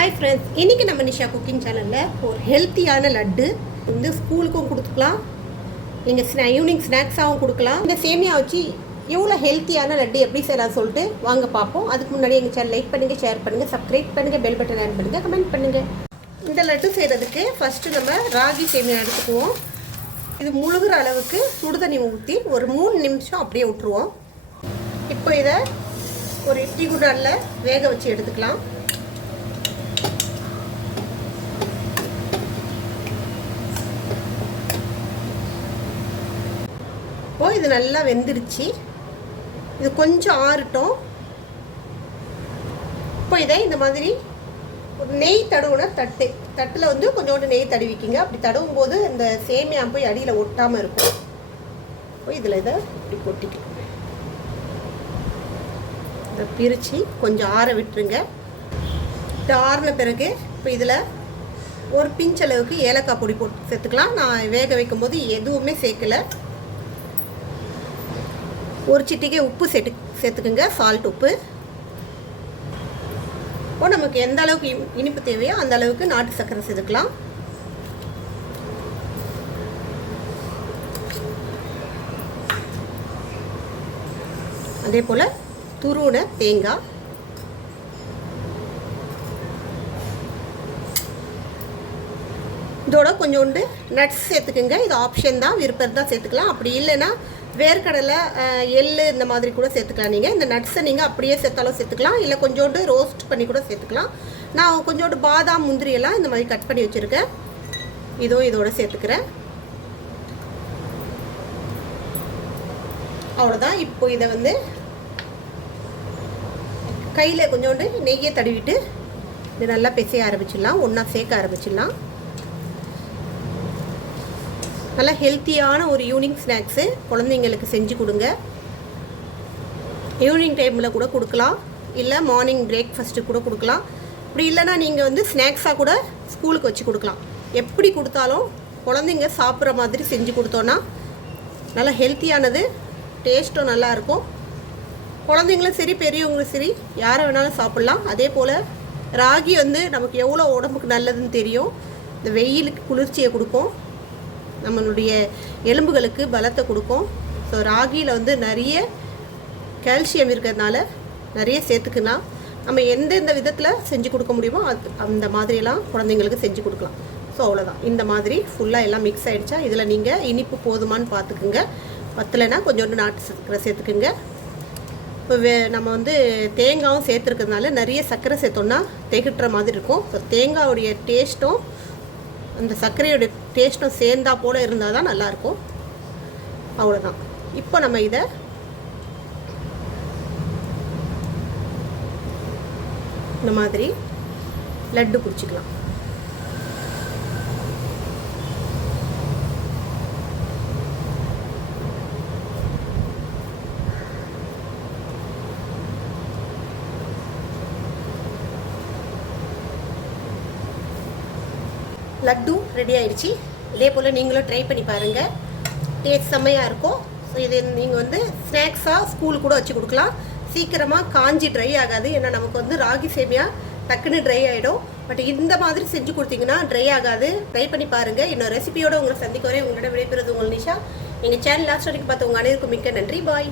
Hi friends, இன்றைக்கி நம்ம Nisha cooking சேனலில் ஒரு ஹெல்த்தியான லட்டு வந்து ஸ்கூலுக்கும் கொடுத்துக்கலாம், நீங்கள் ஈவினிங் ஸ்நாக்ஸாகவும் கொடுக்கலாம். இந்த சேமியா வச்சு எவ்வளோ ஹெல்த்தியான லட்டு எப்படி செய்யலாம் சொல்லிட்டு வாங்க பார்ப்போம். அதுக்கு முன்னாடி எங்கள் சேனல் லைக் பண்ணுங்கள், ஷேர் பண்ணுங்கள், சப்ஸ்கிரைப் பண்ணுங்கள், பெல் பட்டன் ஆன் பண்ணுங்கள், கமெண்ட் பண்ணுங்கள். இந்த லட்டு செய்கிறதுக்கு ஃபஸ்ட்டு நம்ம ராகி சேமியா எடுத்துக்குவோம். இது முழுகிற அளவுக்கு சுடுதண்ணி ஊற்றி ஒரு 3 நிமிஷம் அப்படியே விட்டுருவோம். இப்போ இதை ஒரு இட்லி குண்டானில் வேக வச்சு எடுத்துக்கலாம். இப்போ இது நல்லா வெந்துருச்சு. இது கொஞ்சம் ஆறட்டும். இப்போ இதை இந்த மாதிரி ஒரு நெய் தடவுன தட்டில் வந்து கொஞ்சோண்டு நெய் தடவிக்கிங்க. அப்படி தடவும் போது இந்த சேமியா போய் அடியில் ஒட்டாமல் இருக்கும். இப்போ இதில் இதை இப்படி கொட்டிக்கலாம். இதை பிரித்து கொஞ்சம் ஆற விட்டுருங்க. இது ஆறின பிறகு இப்போ இதில் ஒரு பிஞ்சளவுக்கு ஏலக்காய் பொடி போட்டு சேர்த்துக்கலாம். நான் வேக வைக்கும் போது எதுவுமே சேர்க்கலை. ஒரு சிட்டிகை உப்பு சேர்த்துக்குங்க, சால்ட் உப்பு. இப்போ நமக்கு எந்த அளவுக்கு இனிப்பு தேவையோ அந்த அளவுக்கு நாட்டு சர்க்கரை சேர்த்துக்கலாம். அதே போல் துருவின தேங்காய், இதோட கொஞ்சோண்டு நட்ஸ் சேர்த்துக்குங்க. இது ஆப்ஷன் தான், விருப்பம் தான் சேர்த்துக்கலாம். அப்படி இல்லைன்னா வேர்க்கடலை, எள்ளு இந்த மாதிரி கூட சேர்த்துக்கலாம். நீங்கள் இந்த நட்ஸை நீங்கள் அப்படியே சேர்த்தாலும் சேர்த்துக்கலாம், இல்லை கொஞ்சோண்டு ரோஸ்ட் பண்ணி கூட சேர்த்துக்கலாம். நான் கொஞ்சோண்டு பாதாம், முந்திரியெல்லாம் இந்த மாதிரி கட் பண்ணி வச்சுருக்கேன். இதோட சேர்த்துக்கிறேன். அவ்வளோதான். இப்போ இதை வந்து கையில் கொஞ்சோண்டு நெய்யை தடவிட்டு இது நல்லா பிசைய ஆரம்பிச்சிடலாம், ஒன்றா சேர்க்க ஆரம்பிச்சிடலாம். நல்லா ஹெல்த்தியான ஒரு ஈவினிங் ஸ்நாக்ஸு குழந்தைங்களுக்கு செஞ்சு கொடுங்க. ஈவினிங் டைமில் கூட கொடுக்கலாம், இல்லை மார்னிங் பிரேக்ஃபாஸ்ட்டு கூட கொடுக்கலாம். அப்படி இல்லைனா நீங்கள் வந்து ஸ்நாக்ஸாக கூட ஸ்கூலுக்கு வச்சு கொடுக்கலாம். எப்படி கொடுத்தாலும் குழந்தைங்க சாப்பிட்ற மாதிரி செஞ்சு கொடுத்தோன்னா நல்லா ஹெல்த்தியானது, டேஸ்ட்டும் நல்லாயிருக்கும். குழந்தைங்களும் சரி, பெரியவங்களும் சரி, யாரை வேணாலும் சாப்பிட்லாம். அதே போல் ராகி வந்து நமக்கு எவ்வளோ உடம்புக்கு நல்லதுன்னு தெரியும். இந்த வெயிலுக்கு குளிர்ச்சியை கொடுக்கும், நம்மளுடைய எலும்புகளுக்கு பலத்தை கொடுக்கும். ஸோ ராகியில் வந்து நிறைய கால்சியம் இருக்கிறதுனால நிறைய சேர்த்துக்கலாம். நம்ம எந்தெந்த விதத்தில் செஞ்சு கொடுக்க முடியுமோ அந்த மாதிரியெல்லாம் குழந்தைங்களுக்கு செஞ்சு கொடுக்கலாம். ஸோ அவ்வளோதான். இந்த மாதிரி ஃபுல்லாக எல்லாம் மிக்ஸ் ஆகிடுச்சா, இதில் நீங்கள் இனிப்பு போதுமானு பார்த்துக்குங்க. பத்தலைன்னா கொஞ்சோண்டு நாட்டு சர்க்கரை சேர்த்துக்குங்க. இப்போ நம்ம வந்து தேங்காயும் சேர்த்துருக்கிறதுனால நிறைய சர்க்கரை சேர்த்தோன்னா திகட்டுற மாதிரி இருக்கும். ஸோ தேங்காவுடைய டேஸ்ட்டும் அந்த சர்க்கரையோட டேஸ்ட்டும் சேர்ந்தா போல் இருந்தால் தான் நல்லாயிருக்கும். அவ்வளோதான். இப்போ நம்ம இதை இந்த மாதிரி லட்டு பிடிச்சிக்கலாம். லட்டு ரெடி ஆயிடுச்சு. இதே போல் நீங்களும் ட்ரை பண்ணி பாருங்கள், டேஸ்ட் செம்மையாக இருக்கும். ஸோ இது நீங்கள் வந்து ஸ்நாக்ஸாக ஸ்கூல் கூட வச்சு கொடுக்கலாம். சீக்கிரமாக காஞ்சி ட்ரை ஆகாது. ஏன்னா நமக்கு வந்து ராகி சேமியா டக்குன்னு ட்ரை ஆகிடும். பட் இந்த மாதிரி செஞ்சு கொடுத்தீங்கன்னா ட்ரை ஆகாது. ட்ரை பண்ணி பாருங்கள். இன்னொரு ரெசிபியோடு உங்களை சந்திக்க வரேன். உங்களோட விடைபெறுவது உங்கள் நிஷா. எங்கள் சேனல் லாஸ்ட் வரைக்கும் பார்த்து உங்கள் அனைவருக்கும் மிக்க நன்றி. பாய்.